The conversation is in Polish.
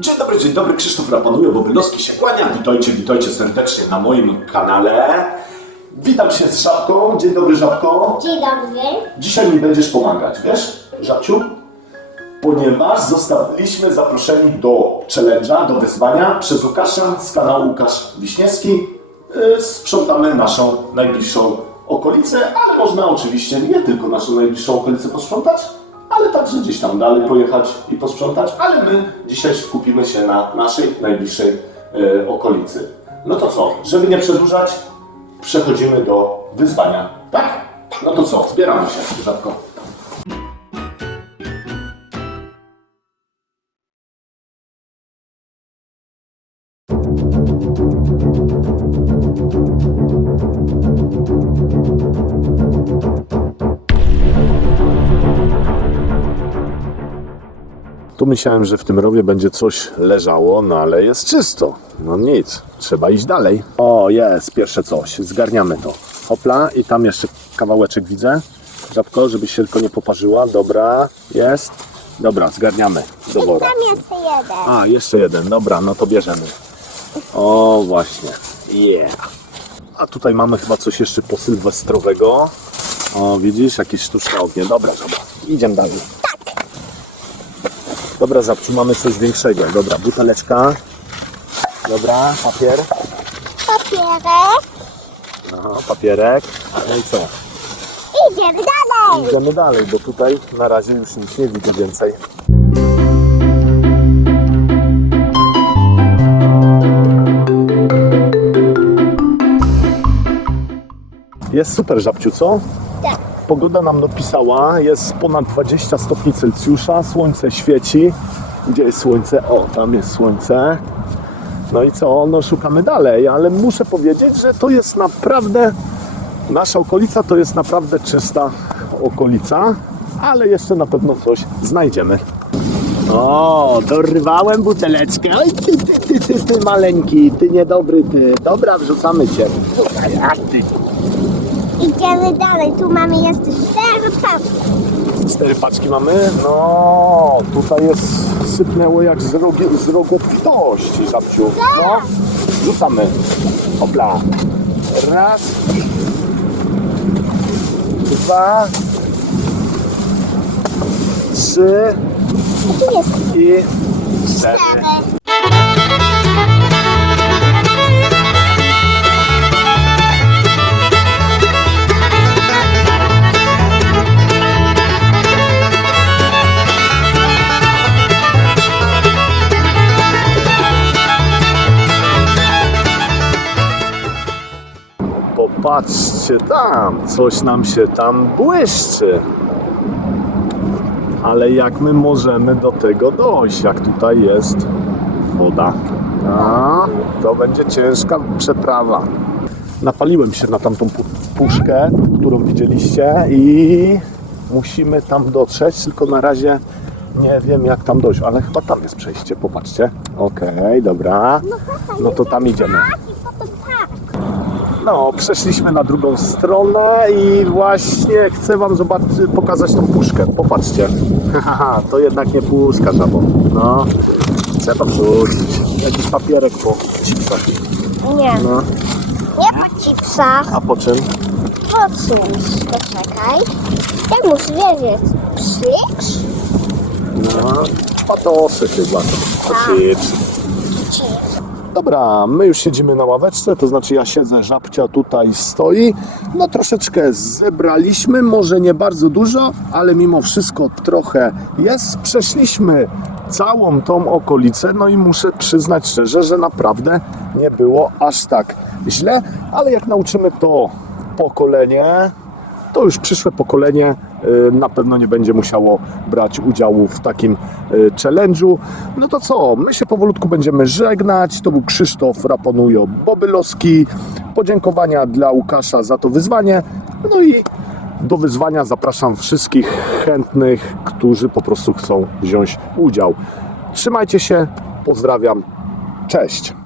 Dzień dobry, dzień dobry, Krzysztof Rapanuje, Bobylowski się kłania. Witajcie, witajcie serdecznie na moim kanale. Witam się z Żabką. Dzień dobry, Żabko. Dzień dobry. Dzisiaj mi będziesz pomagać, wiesz, Żabciu? Ponieważ zostaliśmy zaproszeni do challenge'a, do wyzwania przez Łukasza z kanału Łukasz Wiśniewski. Yy, Sprzątamy naszą najbliższą okolicę, ale można oczywiście nie tylko naszą najbliższą okolicę posprzątać, ale także gdzieś tam dalej pojechać i posprzątać, ale my dzisiaj skupimy się na naszej najbliższej yy, okolicy. No to co, żeby nie przedłużać, przechodzimy do wyzwania, tak? No to co, zbieramy się, Żabko. Tu myślałem, że w tym rowie będzie coś leżało, no ale jest czysto. No nic, trzeba iść dalej. O, jest, pierwsze coś. Zgarniamy to. Hopla i tam jeszcze kawałeczek widzę. Żabko, żeby się tylko nie poparzyła. Dobra, jest. Dobra, zgarniamy do wora. Tam jest jeden. A, jeszcze jeden. Dobra, no to bierzemy. O, właśnie. Yeah. A tutaj mamy chyba coś jeszcze posylwestrowego. O, widzisz, jakieś sztuczne ognie. Dobra, żaba. Idziemy dalej. Dobra, Zabciu, mamy coś większego. Dobra, buteleczka. Dobra, papier. Papierek. Aha, papierek. No i co? Idziemy dalej. Idziemy dalej, bo tutaj na razie już nic nie widzę więcej. Jest super, żabciu, co? Pogoda nam dopisała, jest ponad 20 stopni Celsjusza, słońce świeci. Gdzie jest słońce? O, tam jest słońce. No i co? No szukamy dalej, ale muszę powiedzieć, że to jest naprawdę, nasza okolica to jest naprawdę czysta okolica, ale jeszcze na pewno coś znajdziemy. O, dorwałem buteleczkę. Oj, ty, ty, ty, ty, ty maleńki, ty niedobry, ty. Dobra, wrzucamy cię. Ach, ty. Idziemy dalej. Tu mamy jeszcze cztery paczki. Cztery paczki mamy? No, tutaj jest, sypnęło jak z, rogi, z rogu ktoś, żabciu. No, rzucamy. Hopla. Raz. Dwa. Trzy. Tu jest I cztery. cztery. Popatrzcie tam, coś nam się tam błyszczy. Ale jak my możemy do tego dojść, jak tutaj jest woda? A, to będzie ciężka przeprawa. Napaliłem się na tamtą pu- puszkę, którą widzieliście i musimy tam dotrzeć, tylko na razie nie wiem jak tam dojść, ale chyba tam jest przejście, popatrzcie. Okej, dobra. No to tam idziemy. Tak i potem tak. No, przeszliśmy na drugą stronę i właśnie chcę Wam zobaczyć, pokazać tą puszkę. Popatrzcie. Haha, to jednak nie puszka żabo. No, trzeba wrzucić. Jakiś papierek po chipsach. Nie. No, Nie po chipsach. a po czym? Po czymś. Poczekaj. Jak muszę wiedzieć? Chips? No, patosy chyba to. To chips. Chips. Dobra, my już siedzimy na ławeczce, to znaczy ja siedzę, żabcia tutaj stoi. No troszeczkę zebraliśmy, może nie bardzo dużo, ale mimo wszystko trochę jest. Przeszliśmy całą tą okolicę, no i muszę przyznać szczerze, że naprawdę nie było aż tak źle, ale jak nauczymy to pokolenie, to już przyszłe pokolenie na pewno nie będzie musiało brać udziału w takim y, challenge'u. No to co, my się powolutku będziemy żegnać. To był Krzysztof Raponujo Bobylowski. Podziękowania dla Łukasza za to wyzwanie. No i do wyzwania zapraszam wszystkich chętnych, którzy po prostu chcą wziąć udział. Trzymajcie się, pozdrawiam, cześć.